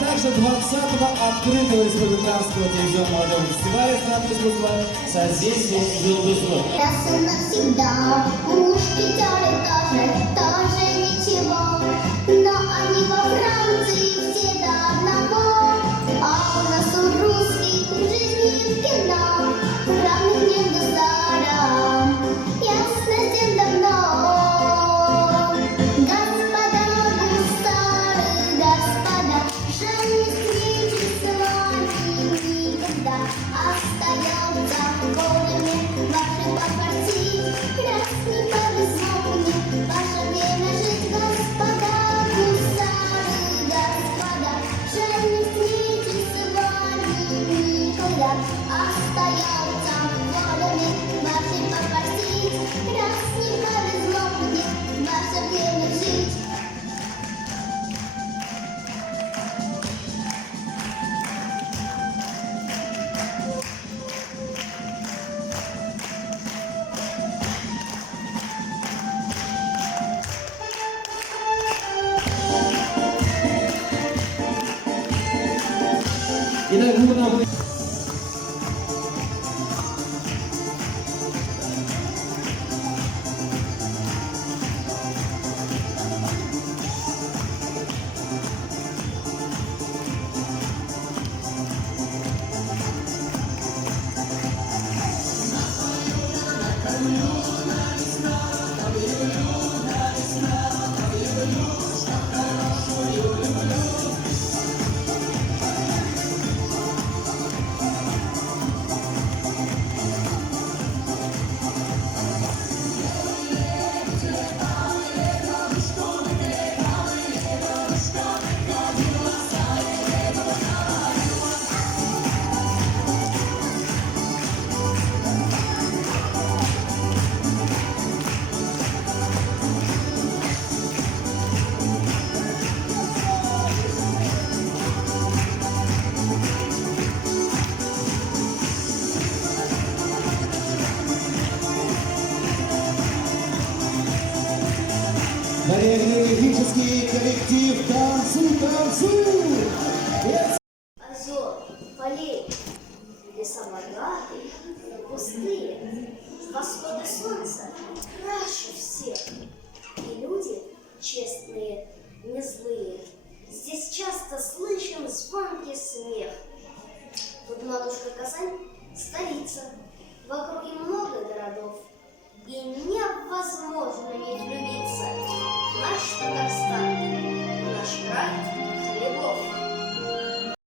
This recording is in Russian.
также 20-го открытого республиканского телевизионного фестиваля эстрадного искусства «Созвездие Юлдузлы». Раз и навсегда, мушкетеры тоже ничего, но они во Франции все до одного, а у нас у русских в жизни в кино равных нет гусарам, ясно всем давно. Господа гусары, господа, жаль не встретить с вами никогда, остается в городе ваши попросить, раз не повезло мне ваше время жить, господа гусары, господа, жаль не встретить с вами никогда, остается в городе ваши попросить, раз не повезло мне ваше время жить. Итак, мы будем... Хореографический коллектив «Танцуй, танцуй!» Озер, полей, леса богатые, пустые, восходы солнца краше всех. И люди честные, не злые, здесь часто слышим звонкий смех. Тут матушка Казань — столица, в округе много городов, и невозможно не влюбиться. Наш Татарстан, наш край